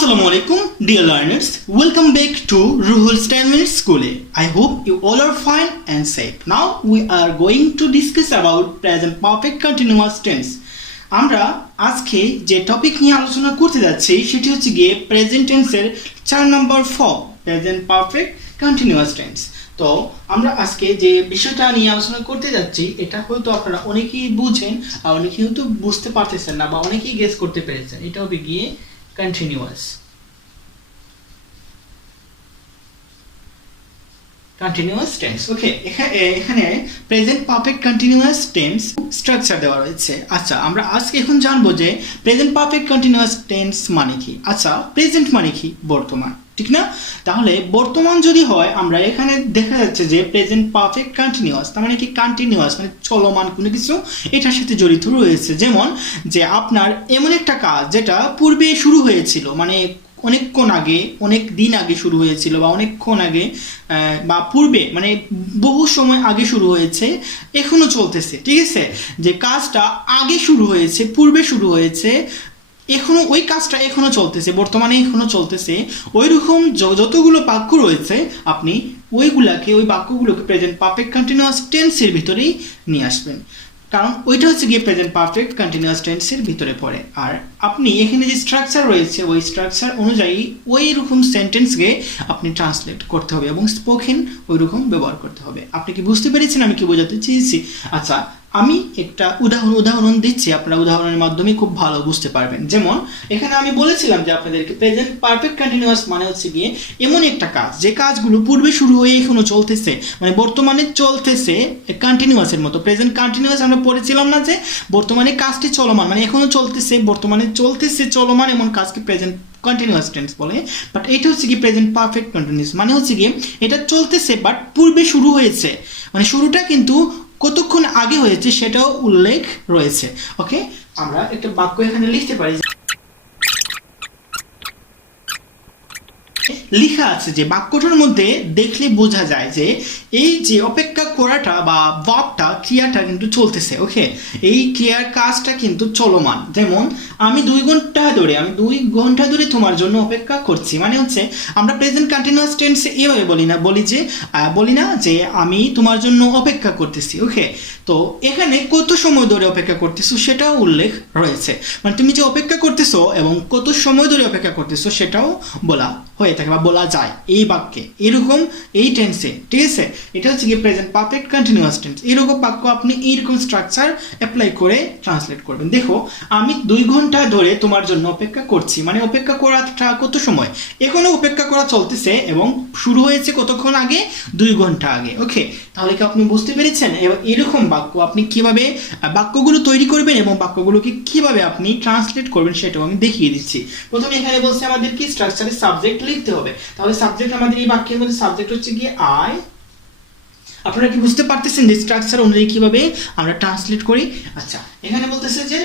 Assalamu alaikum, dear learners. Welcome back to Ruhul's 10 Minutes School. I hope you all are fine and safe. Now we are going to discuss about present perfect continuous tense. আমরা আজকে যে topic নিয়ে আলোচনা করতে যাচ্ছি সেটি হচ্ছে গিয়ে প্রেজেন্ট টেন্সের 4 নম্বর form, present perfect continuous tense. তো আমরা আজকে যে বিষয়টা নিয়ে আলোচনা করতে যাচ্ছি এটা হয়তো আপনারা অনেকেই বুঝেন আর অনেকেই হয়তো বুঝতে পারতেছেন না বা অনেকেই গেস করতে পেরেছেন। এটা হবে গিয়ে continuous tense। ওকে, এখানে present perfect continuous tense structure দেওয়া রয়েছে। আচ্ছা, আমরা আজকে এখন জানবো যে প্রেজেন্ট পারফেক্ট কন্টিনিউয়াস টেন্স মানে কি। আচ্ছা, প্রেজেন্ট মানে কি? বর্তমান, ঠিক না? তাহলে বর্তমান যদি হয়, আমরা এখানে দেখা যাচ্ছে যে প্রেজেন্ট পারফেক্ট কন্টিনিউয়াস, তার মানে কি কন্টিনিউয়াস মানে চলমান কোনো কিছু এটার সাথে জড়িত রয়েছে। যেমন যে আপনার এমন একটা কাজ যেটা পূর্বে শুরু হয়েছিল, মানে অনেকক্ষণ আগে, অনেক দিন আগে শুরু হয়েছিল বা অনেকক্ষণ আগে বা পূর্বে, মানে বহু সময় আগে শুরু হয়েছে, এখনো চলতেছে, ঠিক আছে? যে কাজটা আগে শুরু হয়েছে, পূর্বে শুরু হয়েছে, এখনো ওই কাজটা এখনো চলতেছে, বর্তমানে এখনো চলতেছে, ওই রকম যতগুলো বাক্য রয়েছে আপনি ওই বাক্যগুলোকে প্রেজেন্ট পারফেক্ট কন্টিনিউয়াস টেন্সের ভিতরেই নিয়ে আসবেন, কারণ ওইটা হচ্ছে গিয়ে প্রেজেন্ট পারফেক্ট কন্টিনিউয়াস টেন্সের ভিতরে পড়ে। আর আপনি এখানে যে স্ট্রাকচার রয়েছে ওই স্ট্রাকচার অনুযায়ী ওই রকম সেন্টেন্সকে আপনি ট্রান্সলেট করতে হবে এবং স্পোকেন ওই রকম ব্যবহার করতে হবে। আপনি কি বুঝতে পেরেছেন আমি কি বোঝাতে চেয়েছি? আচ্ছা, আমি একটা উদাহরণ দিচ্ছি, আপনারা উদাহরণের মাধ্যমে খুব ভালো বুঝতে পারবেন। যেমন এখানে আমি বলেছিলাম যে আপনাদেরকে প্রেজেন্ট পারফেক্ট কন্টিনিউয়াস মানে হচ্ছে গিয়ে এমন একটা কাজ যে কাজগুলো পূর্বে শুরু হয়ে এখনো চলতেছে, মানে বর্তমানে চলতেছে, কন্টিনিউয়াসের মতো। প্রেজেন্ট কন্টিনিউয়াস আমরা পড়েছিলাম না যে বর্তমানে কাজটি চলমান, মানে এখনো চলতেছে, বর্তমানে চলতেছে, চলমান, এমন কাজকে প্রেজেন্ট কন্টিনিউয়াস টেন্স বলে। বাট এটা হচ্ছে কি প্রেজেন্ট পারফেক্ট কন্টিনিউয়াস মানে হচ্ছে গিয়ে এটা চলতেছে বাট পূর্বে শুরু হয়েছে, মানে শুরুটা কিন্তু কতক্ষণ আগে হয়েছে সেটাও উল্লেখ রয়েছে। ওকে, আমরা একটা বাক্য এখানে লিখতে পারি, লেখা আছে যে বাক্যটার মধ্যে দেখলে বোঝা যায় যে এই যে অপেক্ষা করাটা বা ভার্বটা, ক্রিয়াটা কিন্তু চলতেছে। ওকে, এই ক্রিয়ার কাজটা কিন্তু চলমান। যেমন আমি 2 ঘন্টা ধরে তোমার জন্য অপেক্ষা করছি, মানে হচ্ছে আমরা প্রেজেন্ট কন্টিনিউয়াস টেন্সে এভাবে বলি না যে আমি তোমার জন্য অপেক্ষা করতেছি। ওকে, তো এখানে কত সময় ধরে অপেক্ষা করতেছো সেটাও উল্লেখ রয়েছে, মানে তুমি যে অপেক্ষা করতেছো এবং কত সময় ধরে অপেক্ষা করতেছো সেটাও বলা হয়ে থাকে বা বলা যায় এই বাক্যে, এরকম এই টেন্সে, ঠিক আছে? এটা হচ্ছে কি প্রেজেন্ট পারফেক্ট কন্টিনিউয়াস টেন্স। এরকম বাক্য আপনি এইরকম স্ট্রাকচার অ্যাপ্লাই করে ট্রান্সলেট করবেন। দেখো, আমি 2 ঘন্টা ধরে তোমার জন্য অপেক্ষা করছি, মানে অপেক্ষা করাটা কত সময়, এখনো অপেক্ষা করা চলতেছে এবং শুরু হয়েছে কতক্ষণ আগে, 2 ঘন্টা আগে। ওকে, তাহলে কি আপনি বুঝতে পেরেছেন? এবার এরকম বাক্য আপনি কিভাবে বাক্যগুলো তৈরি করবেন এবং বাক্যগুলোকে কিভাবে আপনি ট্রান্সলেট করবেন সেটাও আমি দেখিয়ে দিচ্ছি। প্রথমে এখানে বলছে আমাদের কি স্ট্রাকচারে সাবজেক্ট লিখতে হবে। তাহলে সাবজেক্ট আমাদের এই বাক্যের মধ্যে সাবজেক্ট হচ্ছে গিয়ে আই। আপনারা কি বুঝতে পারতেছেন যে স্ট্রাকচার অনুযায়ী কিভাবে আমরা ট্রান্সলেট করি? আচ্ছা, এখানে বলতেছে যে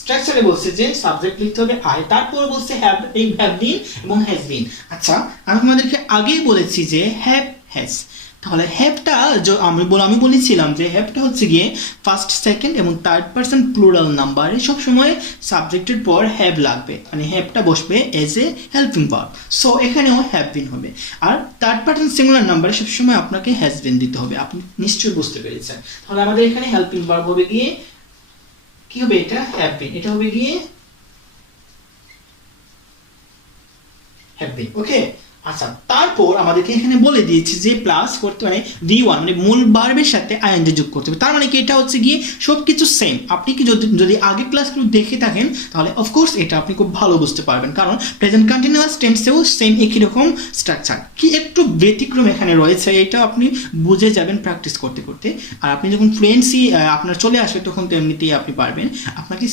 স্ট্রাকচারে বলছে যে সাবজেক্ট লিখতে হবে আই, তারপর বলছে হ্যাভ বিন এবং হ্যাজ বিন। আচ্ছা, আমি তোমাদেরকে আগেই বলেছি যে হ্যাভ, হ্যাজ। তাহলে হ্যাভটা আমি বলেছিলাম যে হ্যাভটা হচ্ছে গিয়ে ফার্স্ট, সেকেন্ড এবং থার্ড পারসন প্লুরাল নাম্বারে সবসময় সাবজেক্টের পর হ্যাভ লাগবে, মানে হ্যাভটা বসবে as a helping verb. So এখানেও হ্যাভ বিন হবে। আর থার্ড পারসন সিঙ্গুলার নাম্বারে সবসময় আপনাকে হ্যাজ বিন দিতে হবে। আপনি নিশ্চয়ই বুঝতে পেরেছেন। তাহলে আমাদের এখানে হেল্পিং ভার্ব হবে গিয়ে কি হবে, এটা হ্যাভ বিন, এটা হবে গিয়ে হ্যাভ বিন। ওকে, আচ্ছা, তারপর আমাদেরকে এখানে বলে দিয়েছি যে প্লাস করতে মানে V1 মানে মূল ভার্বের সাথে আইএনজি যোগ করতে হবে। তার মানে কি এটা হচ্ছে গিয়ে সবকিছু সেম। আপনি কি যদি আগের ক্লাসগুলো দেখে থাকেন তাহলে অফকোর্স এটা আপনি খুব ভালো বুঝতে পারবেন, কারণ প্রেজেন্ট কন্টিনিউয়াস টেন্সেও সেম একই রকম স্ট্রাকচার, কি একটু ব্যতিক্রম এখানে রয়েছে, এটা আপনি বুঝে যাবেন প্র্যাকটিস করতে করতে। আর আপনি যখন ফ্লুয়েন্সি আপনার চলে আসবে তখন তো এমনিতেই আপনি পারবেন। আপনাকে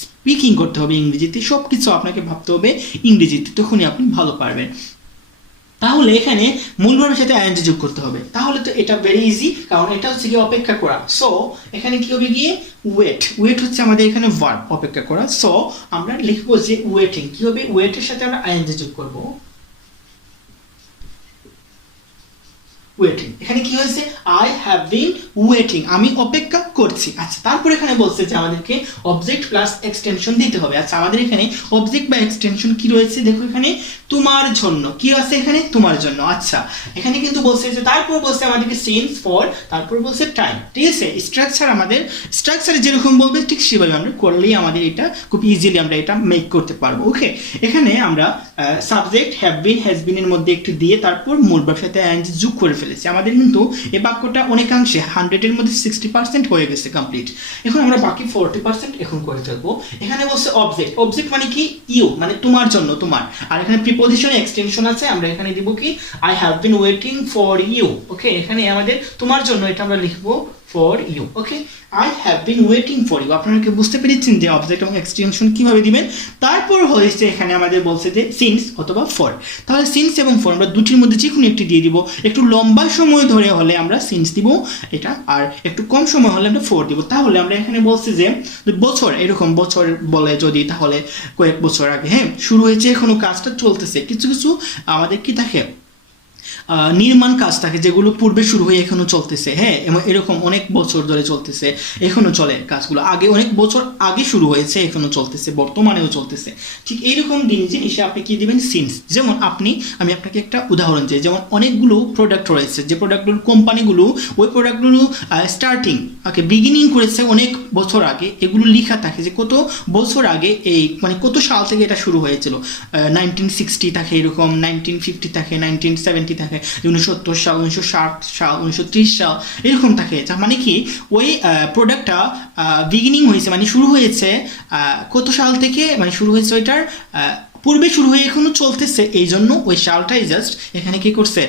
স্পিকিং করতে হবে ইংরেজিতে, সব কিছু আপনাকে ভাবতে হবে ইংরেজিতে, তখনই আপনি ভালো পারবেন। তাহলে এখানে মূল ভার্বের সাথে আইএনজি যোগ করতে হবে। তাহলে তো এটা ভেরি ইজি, কারণ এটা হচ্ছে কি অপেক্ষা করা। সো এখানে কি হবে গিয়ে ওয়েট হচ্ছে আমাদের এখানে ভার্ব, অপেক্ষা করা। সো আমরা লিখবো যে ওয়েটিং। কি হবে, ওয়েটের সাথে আমরা আইএনজি যোগ করব। ওয়েটিং। এখানে কি হয়েছে, আই হ্যাভ বিন ওয়েটিং, আমি অপেক্ষা করছি। আচ্ছা, তারপর এখানে বলছে যে আমাদেরকে অবজেক্ট প্লাস এক্সটেনশন দিতে হবে। আচ্ছা, আমাদের এখানে অবজেক্ট বা এক্সটেনশন কি রয়েছে, দেখো এখানে তোমার জন্য, কি আছে এখানে তোমার জন্য। আচ্ছা, এখানে কিন্তু বলছে যে তারপর বলছে আমাদেরকে সিন্স, ফর, তারপর বলছে টাইম। ঠিক আছে, স্ট্রাকচার আমাদের স্ট্রাকচারে যেরকম বলবে ঠিক সেভাবে আমরা করলেই আমাদের এটা খুব ইজিলি আমরা এটা মেক করতে পারবো। ওকে, এখানে আমরা subject have been, has been এর মধ্যে একটু দিয়ে তারপর মূল ভার্বের সাথে আইএনজি যোগ করে ফেলেছি। আমাদের কিন্তু এই বাক্যটা অনেকাংশে 100 এর মধ্যে 60% হয়ে গেছে কমপ্লিট। এখন আমরা বাকি 40% এখন করে ফেলবো। এখানে বলছে অবজেক্ট, অবজেক্ট মানে কি, ইউ মানে তোমার জন্য, তোমার। আর এখানে প্রিপোজিশন এক্সটেনশন আছে, আমরা এখানে দিব কি I have been waiting for you. Okay, এখানে আমাদের তোমার জন্য এটা আমরা লিখবো for you. Okay, I have been waiting for you. আপনারা কি বুঝতে পেরেছেন যে অবজেক্ট এবং এক্সটেনশন কিভাবে দিবেন? তারপর হয়েছে এখানে আমাদের বলছে যে সিন্স অথবা ফর। তাহলে সিন্স এবং ফর আমরা দুটির মধ্যে যে কোনো একটি দিয়ে দিব। একটু লম্বা সময় ধরে হলে আমরা সিন্স দিব এটা, আর একটু কম সময় হলে আমরা ফর দিব। তাহলে আমরা এখানে বলছি যে বছর, এরকম বছর বলে যদি, তাহলে কয়েক বছর আগে, হ্যাঁ, শুরু হয়েছে, এখনো কাজটা চলতেছে। কিছু কিছু আমাদের কি থাকে, নির্মাণ কাজ থাকে যেগুলো পূর্বে শুরু হয়ে এখনো চলতেছে, হ্যাঁ, এবং এরকম অনেক বছর ধরে চলতেছে, এখনো চলে কাজগুলো, আগে অনেক বছর আগে শুরু হয়েছে, এখনো চলতেছে, বর্তমানেও চলতেছে। ঠিক এইরকম জিনিসে আপনি কি দিবেন, সিন্স। যেমন আমি আপনাকে একটা উদাহরণ দিই, যেমন অনেকগুলো প্রোডাক্ট রয়েছে, যে প্রোডাক্টগুলো কোম্পানিগুলো ওই প্রোডাক্টগুলো স্টার্টিং বিগিনিং করেছে অনেক বছর আগে, এগুলো লেখা থাকে যে কত বছর আগে, এই মানে কত সাল থেকে এটা শুরু হয়েছিল। 1960 থাকে, এরকম 1950 থাকে, 1970 থাকে, 1970 সাল, 1960 সাল, 1930 সাল, এরকম থাকে। মানে কি ওই প্রোডাক্টটা বিগিনিং হয়েছে, মানে শুরু হয়েছে কত সাল থেকে, মানে শুরু হয়েছে ওইটার পূর্বে শুরু হয়ে এখনো চলতেছে, এই জন্য ওই সালটাই জাস্ট এখানে কি করছে,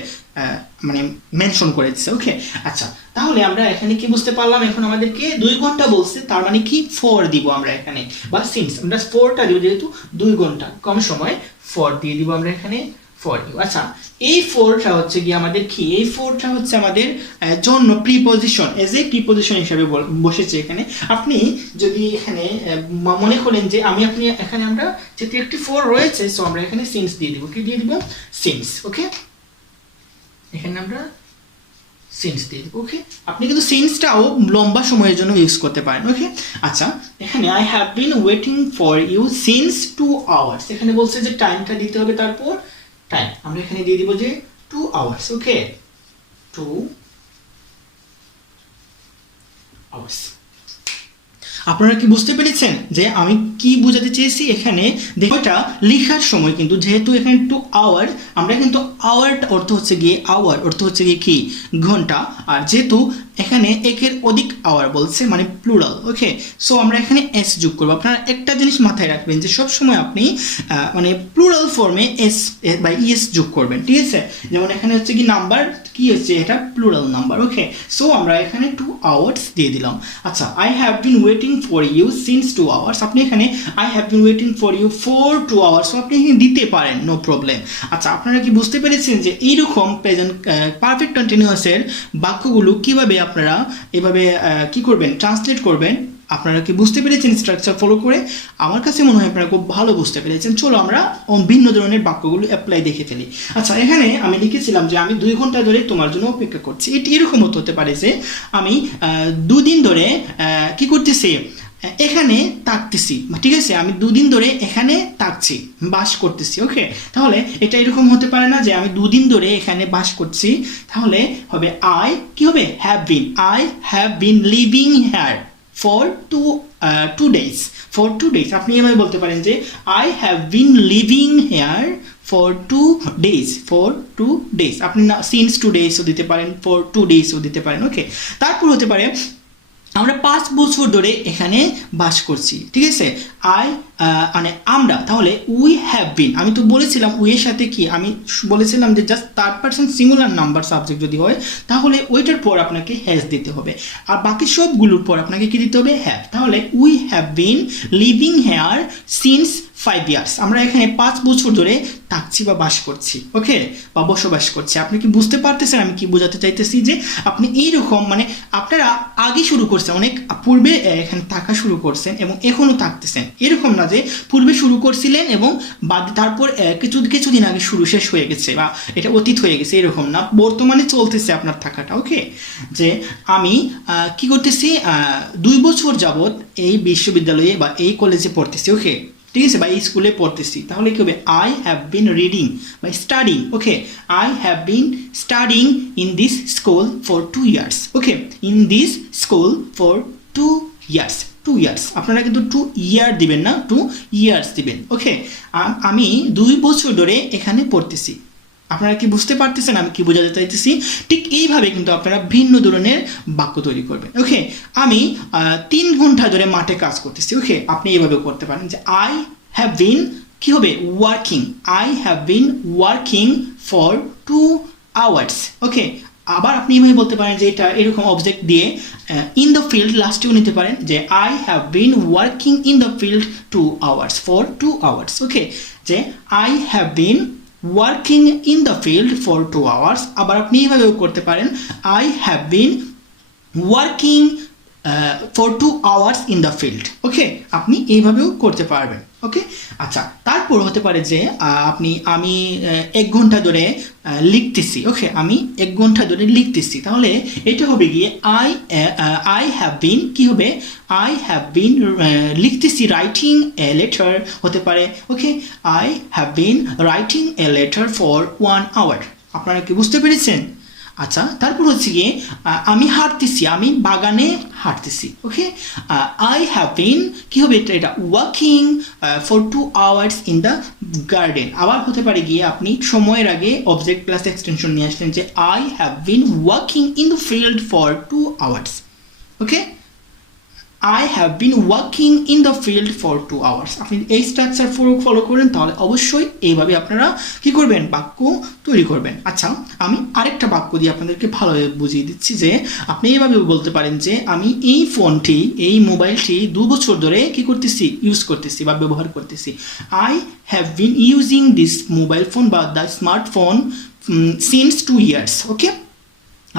মানে মেনশন করেছে। ওকে, আচ্ছা, তাহলে আমরা এখানে কি বুঝতে পারলাম, এখন আমাদেরকে 2 ঘন্টা বলছে, তার মানে কি ফর দিব আমরা এখানে, বা সিন্স আমরা ফরটা দিব, যেহেতু 2 ঘন্টা কম সময়, ফর দিয়ে দিব আমরা এখানে ফর ইউ। আচ্ছা, এই ফরটা হচ্ছে কি আমাদের কি, এই ফরটা হচ্ছে আমাদের জন্য প্রিপোজিশন, এজ এ প্রিপোজিশন হিসেবে বসেছে এখানে। আপনি যদি এখানে মনে করেন যে আপনি এখানে আমরা যেহেতু একটি ফর রয়েছে, সো আমরা এখানে সিন্স দিয়ে দিব, কি দিয়ে দিব, সিন্স। ওকে, এখানে আমরা সিন্স দিয়ে দিব। ওকে, আপনি কিন্তু সিন্সটাও লম্বা সময়ের জন্য ইউজ করতে পারেন। ওকে, আচ্ছা, এখানে I have been waiting for you since 2 hours. এখানে বলছে যে টাইমটা দিতে হবে, তারপর টাইম আমরা এখানে দিয়ে দিব যে 2 আওয়ার্স। ওকে, 2 আওয়ার্স। আপনারা কি বুঝতে পেরেছেন যে আমি কি বোঝাতে চেয়েছি? এখানে দেখো, এটা লেখার সময় কিন্তু যেহেতু এখানে 2 আওয়ার, আমরা কিন্তু আওয়ার অর্থ হচ্ছে গিয়ে, আওয়ার অর্থ হচ্ছে গিয়ে কি, ঘন্টা, আর যেহেতু এখানে একের অধিক আওয়ার বলছে মানে প্লুরাল। ওকে, সো আমরা এখানে এস যোগ করবো। আপনারা একটা জিনিস মাথায় রাখবেন যে সব সময় আপনি মানে প্লুরাল ফর্মে এস বা ইএস যোগ করবেন। ঠিক আছে, যেমন এখানে হচ্ছে কি নাম্বার, কি হচ্ছে এটা প্লুরাল নাম্বার। ওকে, সো আমরা এখানে 2 আওয়ার্স দিয়ে দিলাম। আচ্ছা, I have been waiting for you since 2 hours. আপনি এখানে I have been waiting for you for 2 hours আপনি এখানে দিতে পারেন, নো প্রবলেম। আচ্ছা, আপনারা কি বুঝতে পেরেছেন যে এইরকম প্রেজেন্ট পারফেক্ট কন্টিনিউয়াসের বাক্যগুলো কিভাবে আপনারা এভাবে কি করবেন, ট্রান্সলেট করবেন? আপনারা কি বুঝতে পেরেছেন স্ট্রাকচার ফলো করে? আমার কাছে মনে হয় আপনারা খুব ভালো বুঝতে পেরেছেন। চলো আমরা ভিন্ন ধরনের বাক্যগুলো অ্যাপ্লাই দেখে ফেলি। আচ্ছা, এখানে আমি লিখেছিলাম যে আমি 2 ঘন্টা ধরে তোমার জন্য অপেক্ষা করছি। এটি এরকম হতে পারে যে আমি 2 দিন ধরে কি করতেছি, এখানে থাকতেছি। ঠিক আছে, আমি 2 দিন ধরে এখানে থাকছি, বাস করতেছি। ওকে, তাহলে এটা এরকম হতে পারে না যে আমি 2 দিন ধরে এখানে বাস করছি, তাহলে হবে আই কি হবে, have been, I have been living here for 2 days, for 2 days। আপনি এভাবে বলতে পারেন যে I have been living here for 2 days, for 2 days। আপনি না সিন্স 2 daysও দিতে পারেন, ফর 2 daysও দিতে পারেন। ওকে, তারপর হতে পারে আমরা 5 বছর ধরে এখানে বাস করছি। ঠিক আছে, মানে আমরা, তাহলে উই হ্যাভ বিন, আমি তো বলেছিলাম উই এর সাথে কি, আমি বলেছিলাম যে just 3rd person singular number subject যদি হয় তাহলে ওইটার পর আপনাকে হ্যাজ দিতে হবে, আর বাকি সবগুলোর পর আপনাকে কি দিতে হবে, হ্যাভ। তাহলে we have been living here since 5 years, আমরা এখানে 5 বছর ধরে থাকছি বা বাস করছি, ওকে, বা বসবাস করছি। আপনি কি বুঝতে পারতেছেন আমি কি বোঝাতে চাইতেছি? যে আপনি এইরকম মানে আপনারা আগে শুরু করছেন, অনেক পূর্বে এখানে থাকা শুরু করছেন এবং এখনো থাকতেছেন, এরকম না যে পূর্বে শুরু করছিলেন এবং বাদ তারপর কিছুদিন আগে শেষ হয়ে গেছে বা এটা অতীত হয়ে গেছে, এরকম না, বর্তমানে চলতেছে আপনার থাকাটা, ওকে। যে আমি কি করতেছি, 2 বছর যাবত এই বিশ্ববিদ্যালয়ে বা এই কলেজে পড়তেছি, ওকে, ঠিক আছে, বা এই স্কুলে পড়তেছি। তাহলে কি হবে, আই হ্যাভ বিন রিডিং বা studying, okay, I have been studying in this school for 2 years, okay, in this school for 2 years, 2 years, আপনারা কিন্তু 2 ইয়ার দিবেন না, 2 ইয়ার্স দিবেন, ওকে। আমি 2 বছর ধরে এখানে পড়তেছি। আপনারা কি বুঝতে পারতেছেন আমি কি বোঝাতে চাইতেছি? ঠিক এইভাবে কিন্তু আপনারা ভিন্ন ধরনের বাক্য তৈরি করবেন, ওকে। আমি 3 ঘন্টা ধরে মাঠে কাজ করতেছি, ওকে, আপনি এইভাবে করতে পারেন যে আই হ্যাভ বিন, কি হবে, working, I have been working for 2 hours, okay. আবার আপনি এইভাবে বলতে পারেন যে এটা এরকম অবজেক্ট দিয়ে ইন দ্য ফিল্ড লাস্টেও নিতে পারেন যে I have been working in the field 2 hours for 2 hours, okay, যে I have been working in the field for 2 hours. আবার আপনি এইভাবেও করতে পারেন I have been working for 2 hours in the field, okay, আপনি এইভাবেও করতে পারবেন, ওকে। আচ্ছা, তারপর হতে পারে যে আমি 1 ঘন্টা ধরে লিখতেছি, ওকে, আমি 1 ঘন্টা ধরে লিখতেছি। তাহলে এটা হবে গিয়ে আই হ্যাভ বিন, কি হবে, আই হ্যাভ বিন লিখতেছি, রাইটিং এ লেটার হতে পারে, okay, I have been writing a letter for 1 hour. আপনারা কি বুঝতে পেরেছেন? আচ্ছা, তারপর হচ্ছে গিয়ে আমি হাঁটতেছি, আমি বাগানে হাঁটতেছি, ওকে, আই হ্যাভ বিন, কি হবে এটা walking for 2 hours in the garden. আবার হতে পারে গিয়ে আপনি সময়ের আগে অবজেক্ট প্লাস এক্সটেনশন নিয়ে আসলেন যে I have been walking in the field for 2 hours, okay, I have been working in the field for 2 hours. আপনি এই স্ট্রাকচার ফলো করেন তাহলে অবশ্যই এইভাবে আপনারা কি করবেন, বাক্য তৈরি করবেন। আচ্ছা, আমি আরেকটা বাক্য দিয়ে আপনাদেরকে ভালোভাবে বুঝিয়ে দিচ্ছি যে আপনি এইভাবে বলতে পারেন যে আমি এই ফোনটি, এই মোবাইলটি 2 বছর ধরে কি করতেছি, ইউজ করতেছি বা ব্যবহার করতেছি। I have been using this mobile phone বা the smartphone since 2 years, ওকে।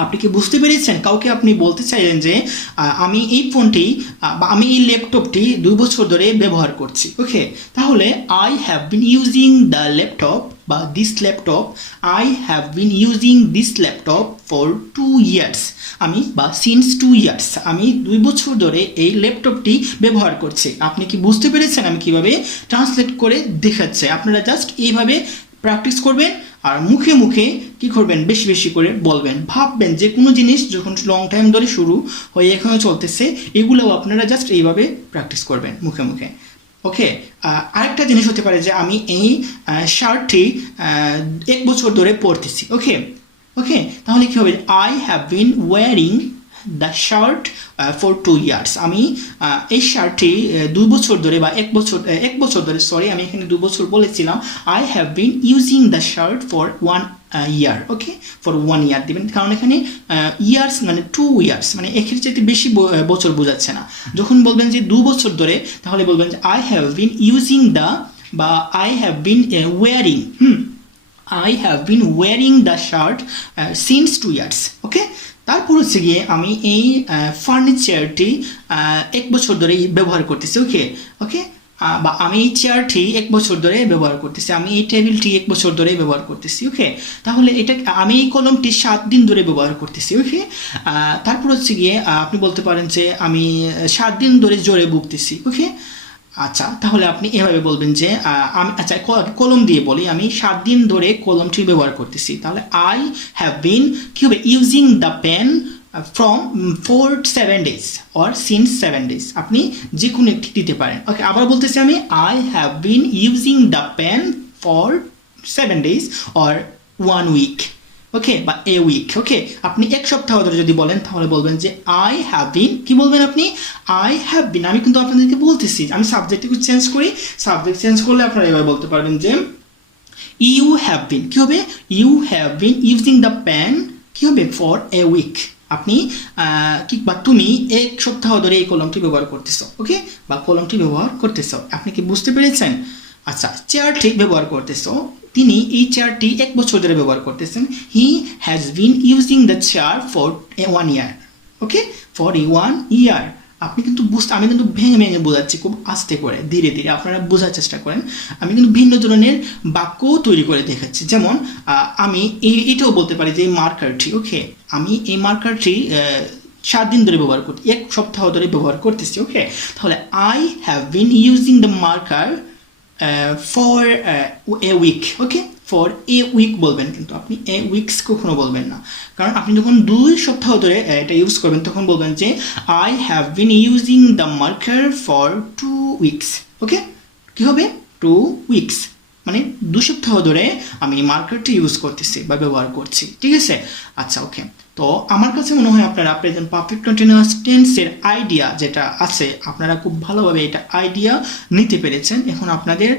আপনি কি বুঝতে পেরেছেন? কাউকে আপনি বলতে চাইলেন যে আমি এই ফোনটি বা আমি এই ল্যাপটপটি 2 বছর ধরে ব্যবহার করছি, ওকে। তাহলে I have been using the laptop বা this laptop, I have been using this laptop for 2 years, আমি বা সিন্স 2 ইয়ার্স, আমি 2 বছর ধরে এই ল্যাপটপটি ব্যবহার করছি। আপনি কি বুঝতে পেরেছেন আমি কিভাবে ট্রান্সলেট করে দেখাচ্ছি? আপনারা জাস্ট এইভাবে প্র্যাকটিস করবেন আর মুখে মুখে কি করবেন, বেশি বেশি করে বলবেন, ভাববেন যে কোনো জিনিস যখন লং টাইম ধরে শুরু হয়ে এখনো চলতেছে, এগুলোও আপনারা জাস্ট এইভাবে প্র্যাকটিস করবেন মুখে মুখে, ওকে। আরেকটা জিনিস হতে পারে যে আমি এই শার্টটি 1 বছর ধরে পরতেছি, ওকে, ওকে। তাহলে কি হবে, I have been wiring the shirt for 2 years, আমি এই শার্টটি 2 বছর ধরে বা 1 বছর ধরে, সরি আমি এখানে 2 বছর বলেছিলাম, I have been using the shirt for 1 year, okay, for 1 ইয়ার দিবেন, কারণ এখানে ইয়ার্স মানে 2 ইয়ার্স মানে একের চাইতে বেশি বছর বোঝাচ্ছে না। যখন বলবেন যে 2 বছর ধরে, তাহলে বলবেন যে I have been using the বা I have been wearing, I have been wearing the shirt since 2 years, okay. তারপর হচ্ছে গিয়ে আমি এই ফার্নিচারটি 1 বছর ধরে ব্যবহার করতেছি, ওকে, ওকে, বা আমি এই চেয়ারটি 1 বছর ধরে ব্যবহার করতেছি, আমি এই টেবিলটি 1 বছর ধরে ব্যবহার করতেছি, ওকে। তাহলে এটা আমি এই কলমটি 7 দিন ধরে ব্যবহার করতেছি, ওকে। তারপর হচ্ছে গিয়ে আপনি বলতে পারেন যে আমি 7 দিন ধরে জ্বরে ভুগতেছি, ওকে। আচ্ছা, তাহলে আপনি এভাবে বলবেন যে আমি, আচ্ছা কলম দিয়ে বলি, আমি 7 দিন ধরে কলমটি ব্যবহার করতেছি। তাহলে আই হ্যাভ বিন, কি হবে, using the pen from 7 days or since 7 days, আপনি যে কোনো একটি দিতে পারেন, ওকে। আবার বলতেছি আমি I have been using the pen for 7 days or 1 week, okay, বা এ উইক, ওকে। আপনি 1 সপ্তাহ ধরে যদি বলেন তাহলে বলবেন যে আই হ্যাভ বিন, কি বলবেন আপনি, আই হ্যাভ বিন, আমি কিন্তু আপনাদেরকে বলতেছি, আমি সাবজেক্টকে চেঞ্জ করি, সাবজেক্ট চেঞ্জ করলে আপনারা এভাবে বলতে পারবেন যে ইউ হ্যাভ বিন, কি হবে, you have been using the pen, কি হবে, ফর এ উইক, আপনি কি বা তুমি 1 সপ্তাহ ধরে এই কলমটি ব্যবহার করতেছো, ওকে, বা কলমটি ব্যবহার করতেছো। আপনি কি বুঝতে পেরেছেন? আচ্ছা, চেয়ারটি ব্যবহার করতেছো, তিনি এই চেয়ারটি 1 বছর ধরে ব্যবহার করতেছেন। He has been using the chair for 1 year. Okay, for 1 ইয়ার। আপনি কিন্তু আমি কিন্তু ভেঙে ভেঙে বোঝাচ্ছি খুব আস্তে করে, ধীরে ধীরে আপনারা বোঝার চেষ্টা করেন। আমি কিন্তু ভিন্ন ধরনের বাক্য তৈরি করে দেখাচ্ছি। যেমন আমি এটাও বলতে পারি যে এই মার্কারটি, ওকে, আমি এই মার্কারটি 7 দিন ধরে ব্যবহার করছি, 1 সপ্তাহ ধরে ব্যবহার করতেছি। ওকে, তাহলে I have been using the marker for a week. Okay, for a week বলবেন, কিন্তু আপনি এ উইকস কখনো বলবেন না, কারণ আপনি যখন 2 সপ্তাহ ধরে এটা ইউজ করবেন তখন বলবেন যে I have been using the marker for 2 weeks. Okay, কী হবে? 2 উইকস, মানে 2 সপ্তাহ ধরে আমি মার্কারটি ইউজ করতেছি বা ব্যবহার করছি। ঠিক আছে? আচ্ছা, ওকে। তো আমার কাছে মনে হয় আপনারা প্রেজেন্ট পারফেক্ট কন্টিনিউয়াস টেন্সের আইডিয়া যেটা আছে, আপনারা খুব ভালোভাবে এটা আইডিয়া নিতে পেরেছেন। এখন আপনাদের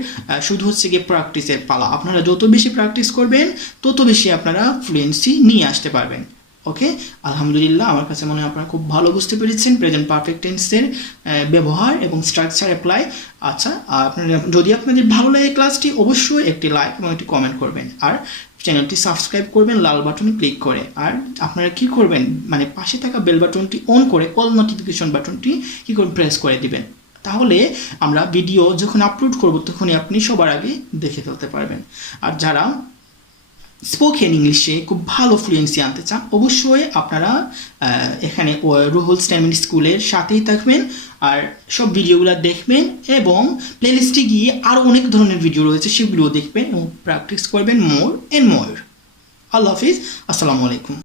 শুধু হচ্ছে গিয়ে প্র্যাকটিসের পালা। আপনারা যত বেশি প্র্যাকটিস করবেন তত বেশি আপনারা ফ্লুয়েন্সি নিয়ে আসতে পারবেন। ওকে, আলহামদুলিল্লাহ, আমার কাছে মনে হয় আপনারা খুব ভালো বুঝতে পেরেছেন প্রেজেন্ট পারফেক্ট টেন্সের ব্যবহার এবং স্ট্রাকচার অ্যাপ্লাই। আচ্ছা, আপনারা যদি আপনাদের ভালো লাগে ক্লাসটি, অবশ্যই একটি লাইক এবং একটি কমেন্ট করবেন, আর চ্যানেলটি সাবস্ক্রাইব করবেন লাল বাটনে ক্লিক করে। আর আপনারা কি করবেন, মানে পাশে থাকা বেল বাটনটি অন করে অল নোটিফিকেশন বাটনটি কি করবেন, প্রেস করে দিবেন। তাহলে আমরা ভিডিও যখন আপলোড করব তখনই আপনি সবার আগে দেখে ফেলতে পারবেন। আর যারা স্পোকেন ইংলিশে খুব ভালো ফ্লুয়েন্সি আনতে চান, অবশ্যই আপনারা এখানে রুহুল স্ট্যামিন স্কুলের সাথেই থাকবেন, আর সব ভিডিওগুলো দেখবেন, এবং প্লেলিস্টে গিয়ে আরও অনেক ধরনের ভিডিও রয়েছে সেগুলোও দেখবেন এবং প্র্যাকটিস করবেন মোর অ্যান্ড মোর। আল্লাহ হাফিজ, আসসালামু আলাইকুম।